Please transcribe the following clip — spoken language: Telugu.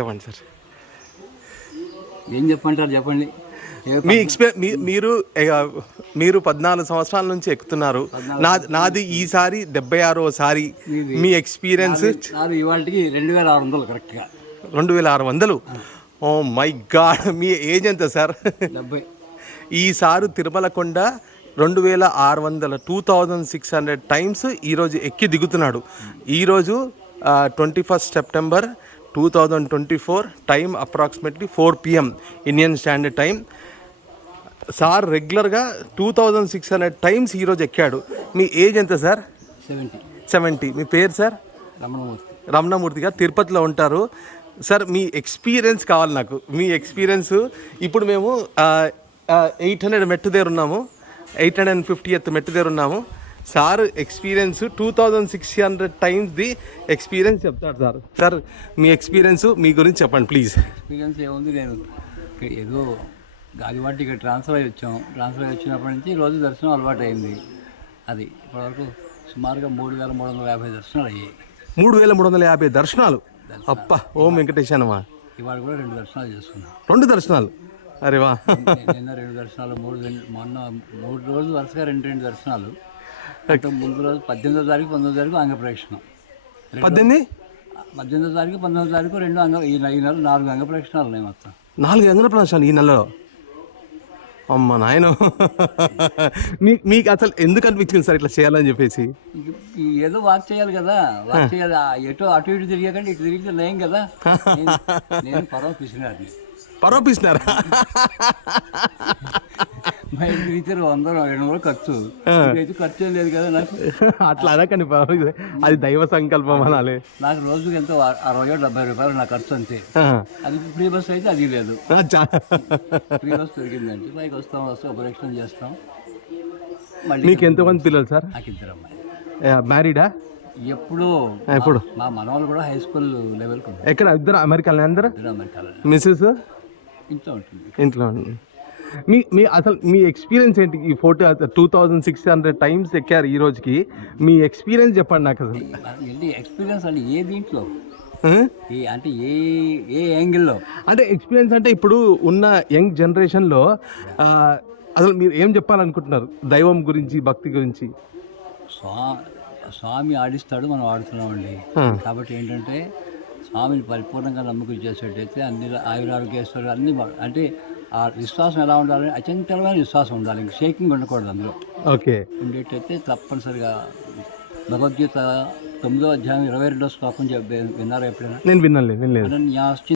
చెప్పండి సార్. ఏం చెప్పంటారు చెప్పండి. మీ మీరు 14 సంవత్సరాల నుంచి ఎక్కుతున్నారు. నాది ఈసారి 76వసారి. మీ ఎక్స్పీరియన్స్? నాది ఇవాళకి 2600 కరెక్ట్గా. 2600. Oh my God. మీ ఏజ్ ఎంత సార్? 70. ఈసారి తిరుమల కొండ 2600 2600 టైమ్స్ ఈరోజు ఎక్కి దిగుతున్నాడు. ఈరోజు 21 September 2024, time approximately 4 PM Indian standard time. Sir రెగ్యులర్గా 2600 టైమ్స్ ఈరోజు ఎక్కాడు. మీ ఏజ్ ఎంత సార్? 70. మీ పేరు సార్? రమణమూర్తి గారు, తిరుపతిలో ఉంటారు. సార్ మీ ఎక్స్పీరియన్స్ కావాలి నాకు. మీ ఎక్స్పీరియన్స్. ఇప్పుడు మేము 800 మెట్టు దగ్గర ఉన్నాము, 850th మెట్టు దగ్గర ఉన్నాము. సార్ ఎక్స్పీరియన్స్ 2600 టైమ్స్ది ఎక్స్పీరియన్స్ చెప్తాడు సార్. సార్ మీ ఎక్స్పీరియన్స్, మీ గురించి చెప్పండి ప్లీజ్. ఎక్స్పీరియన్స్ ఏముంది, నేను ఏదో గాలివాటి ఇక్కడ ట్రాన్స్ఫర్ అయ్యి వచ్చాం. ట్రాన్స్ఫర్ అయ్యి వచ్చినప్పటి నుంచి రోజు దర్శనం అలవాటు అయింది. అది ఇప్పటివరకు సుమారుగా 3350 దర్శనాలు అయ్యాయి. 3350 దర్శనాలు. అప్ప ఓం వెంకటేశానమా. ఇవాళ కూడా 2 దర్శనాలు చేసుకున్నాం. 2 దర్శనాలు? అరే వా. నిన్న 2 దర్శనాలు, మొన్న 3 రోజులు వరుసగా 2 దర్శనాలు. ముందు రోజు 18వ తారీఖు 19వ తారీఖు అంగప్రదక్షిణ. 18వ తారీఖు 19వ తారీఖు 2 ఈ నెల 4 అంగప్రదక్షిణాలు ఉన్నాయి మొత్తం. 4 అంగప్రదక్షిణాలు ఈ నెలలో? అమ్మ నాయన. మీకు అసలు ఎందుకు అనిపించింది సార్ ఇట్లా చేయాలని చెప్పేసి? ఏదో వాక్ చేయాలి కదా, వాక్ చేయాలి. అటు ఇటు తిరిగకండి, ఇటు తిరిగితే లేం కదా. నేను పరోపిస్తున్నారా? బయట తిరిగితే 100-200 ఖర్చు. ఖర్చు ఏం లేదు కదా నాకు. అట్లా అనకండి, అది దైవ సంకల్పం అనాలి. నాకు రోజుకి ఎంతో 60-70 రూపాయలు నా ఖర్చు అంతే. అది ఫ్రీ బస్ అయితే అది లేదు. ఫ్రీ బస్ దొరికిందంటే పైకి వస్తాం ఉపరక్షణ చేస్తాం. మళ్ళీ. మీకు ఎంతమంది పిల్లలు సార్? నాకు 2 అమ్మాయి. మ్యారీడా? ఎప్పుడు మా మనవాళ్ళు కూడా హై స్కూల్ లెవెల్కి. ఎక్కడ? 2 అమెరికాలో? అందరూ అమెరికాలో. మిస్సెస్ ఇంట్లో ఉంటుంది. మీ అసలు మీ ఎక్స్పీరియన్స్ ఏంటి? ఈ 2600 టైమ్స్ ఎక్కారు ఈ రోజుకి. మీ ఎక్స్పీరియన్స్ చెప్పండి నాకు. అసలు ఎక్స్పీరియన్స్ అంటే ఏ దీంట్లో అంటే ఏ యాంగిల్లో అంటే ఎక్స్పీరియన్స్ అంటే ఇప్పుడు ఉన్న యంగ్ జనరేషన్లో అసలు మీరు ఏం చెప్పాలనుకుంటున్నారు దైవం గురించి, భక్తి గురించి? స్వామి ఆడిస్తాడు, మనం ఆడుతున్నామండి. కాబట్టి ఏంటంటే స్వామిని పరిపూర్ణంగా నమ్మకం చేసేటైతే అన్ని ఆయురారోగ్యేశ్వరు అన్ని అంటే ఆ విశ్వాసం ఎలా ఉండాలి? అచంచలమైన విశ్వాసం ఉండాలి. ఇంక షేకింగ్ ఉండకూడదు అందులో. ఓకే. ఉండేటైతే తప్పనిసరిగా భగవద్గీత 9వ అధ్యాయం 22వ శ్లోకం విన్నారా ఎప్పుడైనా? నేను వినలేదు.